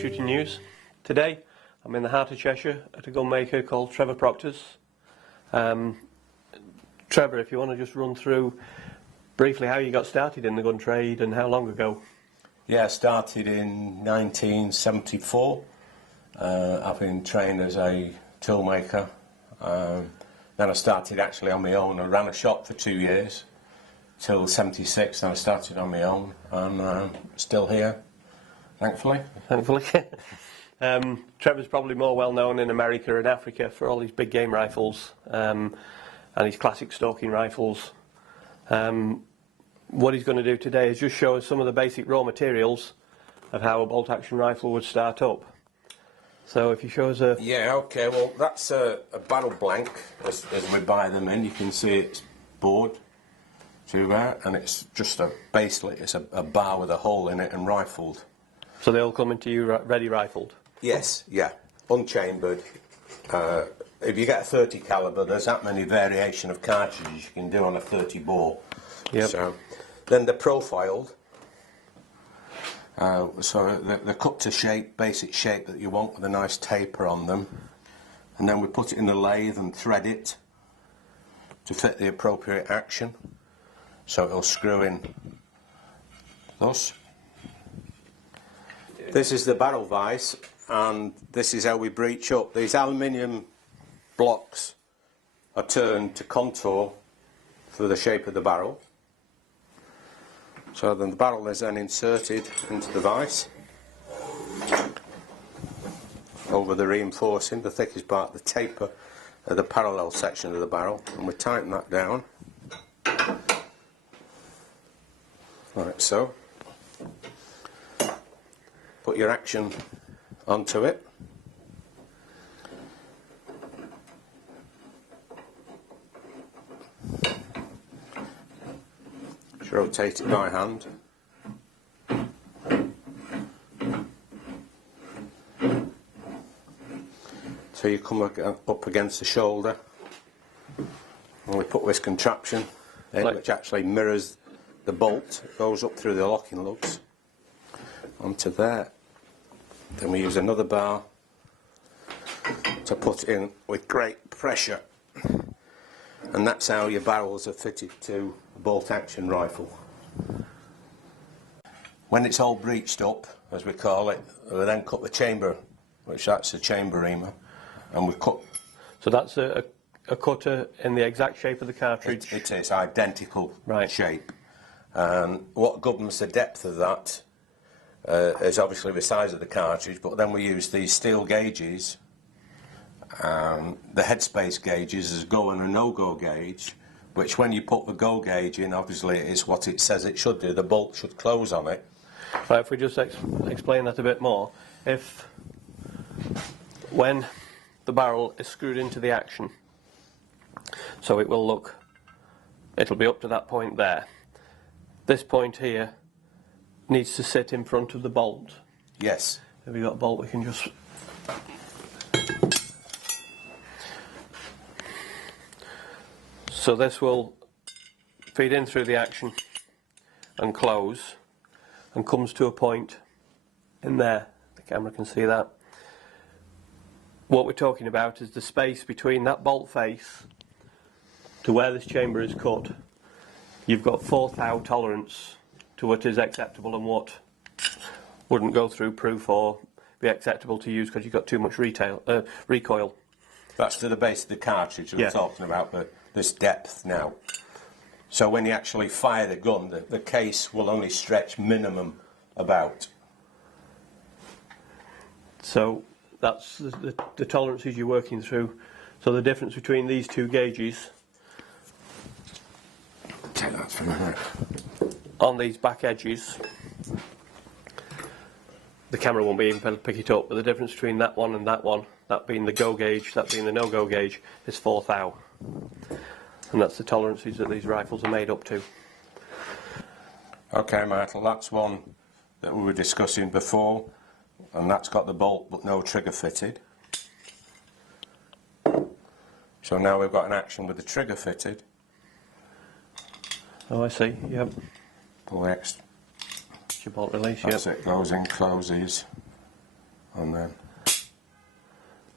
Shooting news. Today I'm in the heart of Cheshire at a gun maker called Trevor Proctor's. Trevor, if you want to just run through briefly how you got started in the gun trade and how long ago? Yeah, I started in 1974. I've been trained as a toolmaker. Then I started actually on my own. I ran a shop for 2 years till 76, and I started on my own, and I'm still here. Thankfully. Trevor's probably more well known in America and Africa for all his big game rifles and his classic stalking rifles. What he's going to do today is just show us some of the basic raw materials of how a bolt action rifle would start up. So if you show us a... Yeah, okay, well that's a barrel blank as we buy them in. You can see it's bored to there, and it's just basically it's a bar with a hole in it and rifled. So they all come into you ready rifled? Yes, yeah, unchambered. If you get a 30 caliber, there's that many variation of cartridges you can do on a 30 bore. Yep. So then they're profiled. So they're cut to shape, basic shape that you want, with a nice taper on them. And then we put it in the lathe and thread it to fit the appropriate action. So it'll screw in thus. This is the barrel vise, and this is how we breech up. These aluminium blocks are turned to contour for the shape of the barrel. So then the barrel is then inserted into the vise over the reinforcing, the thickest part, the taper of the parallel section of the barrel, and we tighten that down. Like so. Put your action onto it. Just rotate it by hand. So you come up against the shoulder, and we put this contraption in, which actually mirrors the bolt. It goes up through the locking lugs onto there. Then we use another bar to put in with great pressure, and that's how your barrels are fitted to a bolt action rifle. When it's all breeched up, as we call it, we then cut the chamber, which that's a chamber reamer, and we cut. So that's a cutter in the exact shape of the cartridge? It is identical right. Shape. And what governs the depth of that is obviously the size of the cartridge, but then we use these steel gauges, the headspace gauges as go and a no-go gauge, which when you put the go gauge in, obviously it's what it says it should do, the bolt should close on it. Right, if we just explain that a bit more, when the barrel is screwed into the action, so it'll be up to that point there. This point here needs to sit in front of the bolt. Yes. Have you got a bolt we can just... So this will feed in through the action and close, and comes to a point in there. The camera can see that. What we're talking about is the space between that bolt face to where this chamber is cut. You've got 4 thou tolerance to what is acceptable and what wouldn't go through proof or be acceptable to use because you've got too much recoil. That's to the base of the cartridge we're talking about, this depth now. So when you actually fire the gun, the case will only stretch minimum about. So that's the tolerances you're working through. So the difference between these two gauges, take that for a minute, on these back edges, the camera won't be able to pick it up, but the difference between that one, that being the go gauge, that being the no-go gauge, is 4 thou. And that's the tolerances that these rifles are made up to. Okay, Michael, that's one that we were discussing before, and that's got the bolt but no trigger fitted. So now we've got an action with the trigger fitted. Oh, I see, yep. Pull the extra. Your bolt release, That's yep. it, goes in, closes, and then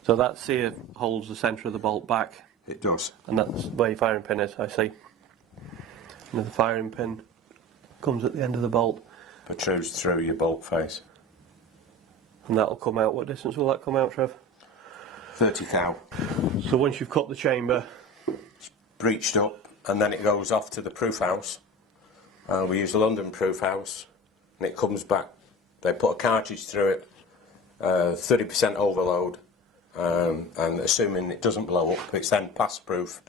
So that sear holds the centre of the bolt back, it does. and that's where your firing pin is, I see. And the firing pin comes at the end of the bolt. Protrudes through your bolt face. And that'll come out. What distance will that come out, Trev? 30 thou. So once you've cut the chamber, It's breeched up, and then it goes off to the proof house. We use the London proof house, and it comes back. They put a cartridge through it, 30% overload, and assuming it doesn't blow up, it's then pass proof,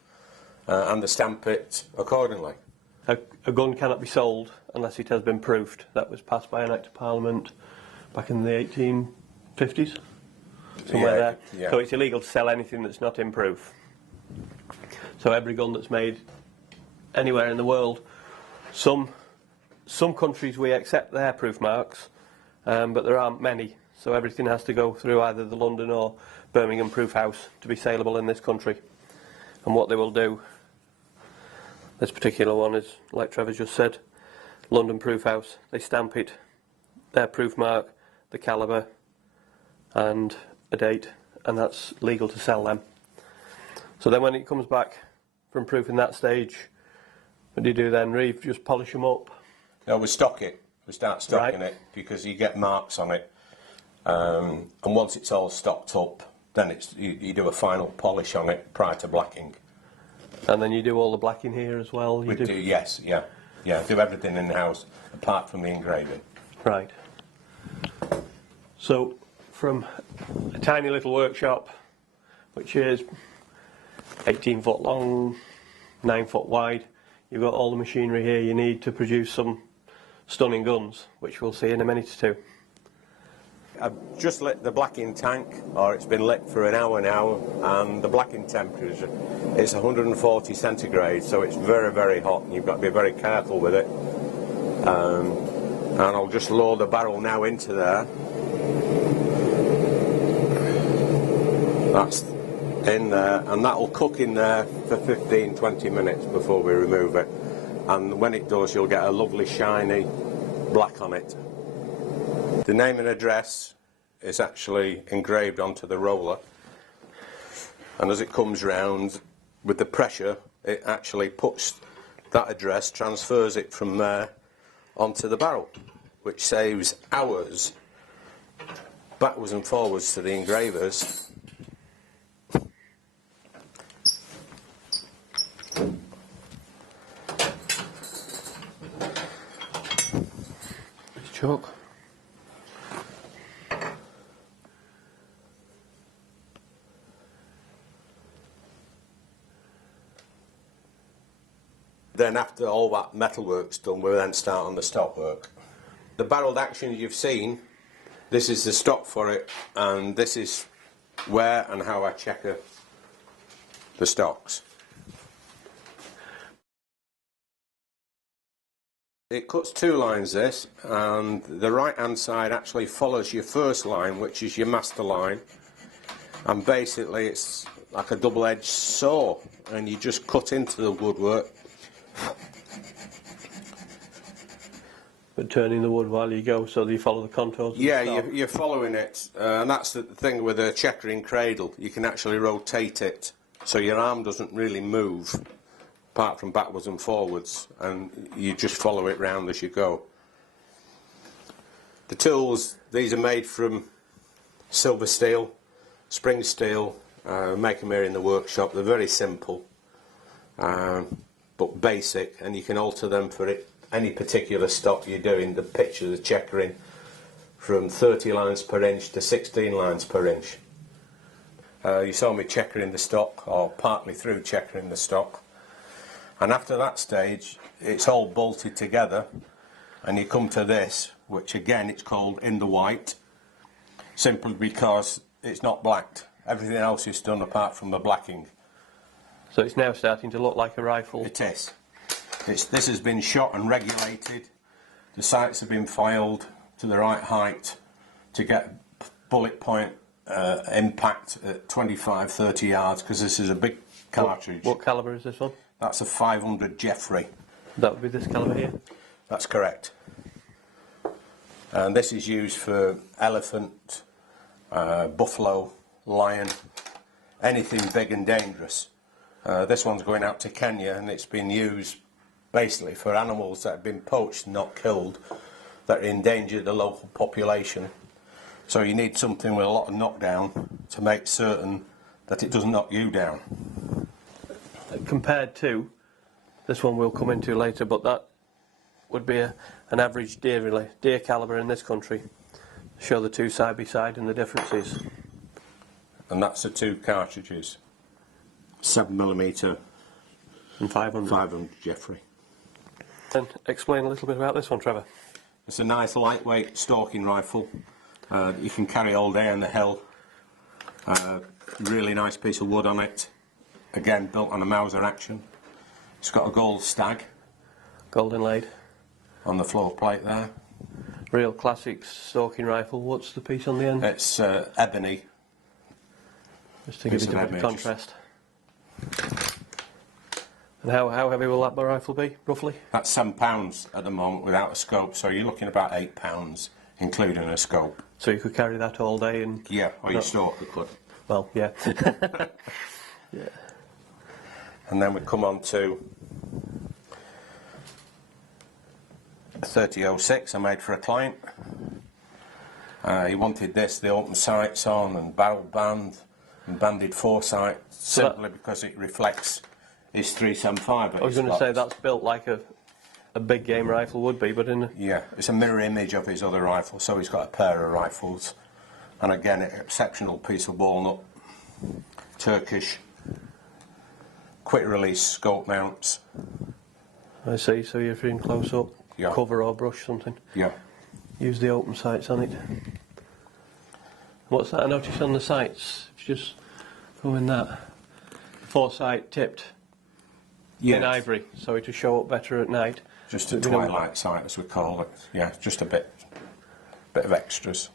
and they stamp it accordingly. a gun cannot be sold unless it has been proofed. That was passed by an Act of Parliament back in the 1850s, somewhere there. Yeah. So it's illegal to sell anything that's not in proof. So every gun that's made anywhere in the world, some countries we accept their proof marks, but there aren't many. So everything has to go through either the London or Birmingham proof house to be saleable in this country. And what they will do, this particular one is, like Trevor just said, London proof house. They stamp it, their proof mark, the calibre, and a date, and that's legal to sell them. So then when it comes back from proofing that stage, what do you do then, Reeve? Just polish them up? No, we stock it. We start stocking it because you get marks on it. And once it's all stocked up, then you do a final polish on it prior to blacking. And then you do all the blacking here as well? We do, yes, yeah. Yeah, do everything in the house apart from the engraving. Right. So from a tiny little workshop, which is 18 foot long, 9 foot wide, you've got all the machinery here you need to produce some stunning guns, which we'll see in a minute or two. I've just lit the blacking tank, or it's been lit for an hour now, and the blacking temperature is 140 centigrade, so it's very, very hot, and you've got to be very careful with it. And I'll just lower the barrel now into there. That's in there, and that'll cook in there for 15-20 minutes before we remove it. And when it does, you'll get a lovely shiny black on it. The name and address is actually engraved onto the roller, and as it comes round with the pressure, it actually puts that address, transfers it from there onto the barrel, which saves hours backwards and forwards to the engravers. Chalk. Then after all that metalwork's done, we then start on the stock work. The barrelled actions you've seen, this is the stock for it, and this is where and how I checker the stocks. It cuts two lines, this, and the right hand side actually follows your first line, which is your master line, and basically it's like a double-edged saw, and you just cut into the woodwork. But turning the wood while you go, so that you follow the contours of the stock. You're following it, and that's the thing with a checkering cradle. You can actually rotate it, so your arm doesn't really move, apart from backwards and forwards, and you just follow it round as you go. The tools, these are made from silver steel, spring steel, make them here in the workshop. They're very simple, but basic, and you can alter them for any particular stock you're doing. The pitch of the checkering from 30 lines per inch to 16 lines per inch. You saw me checkering the stock, or partly through checkering the stock, and after that stage it's all bolted together, and you come to this, which again it's called in the white, simply because it's not blacked. Everything else is done apart from the blacking. So it's now starting to look like a rifle. It is. This has been shot and regulated. The sights have been filed to the right height to get bullet point impact at 25-30 yards, because this is a big cartridge. What calibre is this one? That's a 500 Jeffrey. That would be this calibre here? That's correct. And this is used for elephant, buffalo, lion, anything big and dangerous. This one's going out to Kenya, and it's been used basically for animals that have been poached, not killed, that endanger the local population. So you need something with a lot of knockdown to make certain that it doesn't knock you down. Compared to, this one we'll come into later, but that would be an average deer calibre in this country. Show the two side by side and the differences. And that's the two cartridges. 7mm and 500 Jeffrey. And explain a little bit about this one, Trevor. It's a nice lightweight stalking rifle. You can carry all day on the hill. Really nice piece of wood on it. Again, built on a Mauser action. It's got a gold stag. Gold inlaid. On the floor plate there. Real classic stalking rifle. What's the piece on the end? It's ebony. Just to give it a bit of contrast. And how heavy will that rifle be, roughly? That's £7 at the moment without a scope, so you're looking about £8, including a scope. So you could carry that all day and... Yeah, or your stalker could. Well, yeah. Yeah. And then we come on to a 3006 I made for a client. He wanted this, the open sights on and barrel band and banded foresight, simply because it reflects his 375. I was going to say that's built like a big game rifle would be, but in... Yeah, it's a mirror image of his other rifle, so he's got a pair of rifles. And again, an exceptional piece of walnut, Turkish, quick release scope mounts. I see, so you're in close up, yeah. Cover or brush something. Yeah. Use the open sights on it. What's that I noticed on the sights? It's just go in that. Foresight tipped in ivory, so it will show up better at night. Just a twilight sight, as we call it. Yeah, just a bit of extras.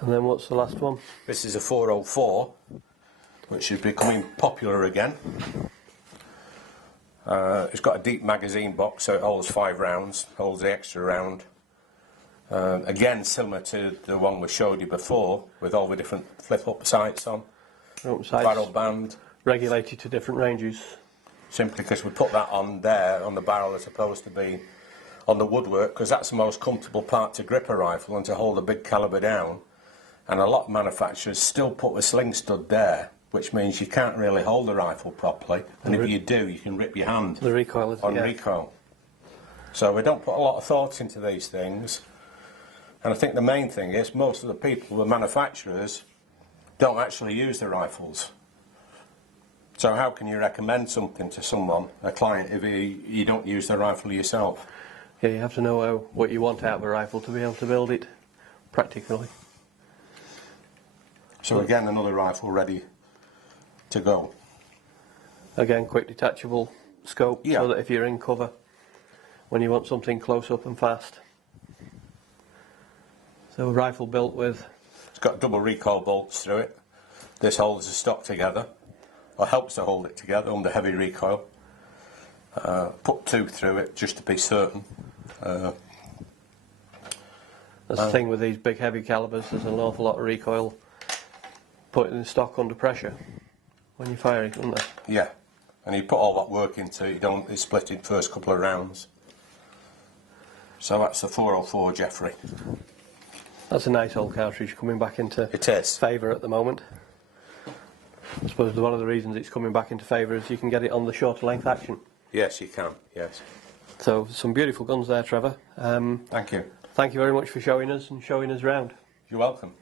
And then what's the last one? This is a 404, which is becoming popular again. It's got a deep magazine box, so it holds 5 rounds, holds the extra round. Again, similar to the one we showed you before, with all the different flip-up sights on. Barrel band. Regulated to different ranges. Simply because we put that on there, on the barrel, as opposed to be on the woodwork, because that's the most comfortable part to grip a rifle and to hold a big calibre down. And a lot of manufacturers still put a sling stud there, which means you can't really hold the rifle properly, and if you do, you can rip your hand the recoil is, on recoil. So we don't put a lot of thought into these things, and I think the main thing is most of the people, the manufacturers, don't actually use the rifles. So how can you recommend something to someone, a client, if you don't use the rifle yourself? Yeah, you have to know what you want out of a rifle to be able to build it practically. So again, another rifle ready to go. Again, quick detachable scope, so that if you're in cover, when you want something close up and fast. So a rifle built with... It's got double recoil bolts through it. This holds the stock together, or helps to hold it together under heavy recoil. Put 2 through it just to be certain. That's the thing with these big heavy calibers, there's an awful lot of recoil putting the stock under pressure when you fire it, isn't there? Yeah, and you put all that work into it, it's split in first couple of rounds. So that's the 404 Jeffrey. That's a nice old cartridge coming back into favour at the moment. I suppose one of the reasons it's coming back into favour is you can get it on the shorter length action. Yes, you can, yes. So some beautiful guns there, Trevor. Thank you. Thank you very much for showing us round. You're welcome.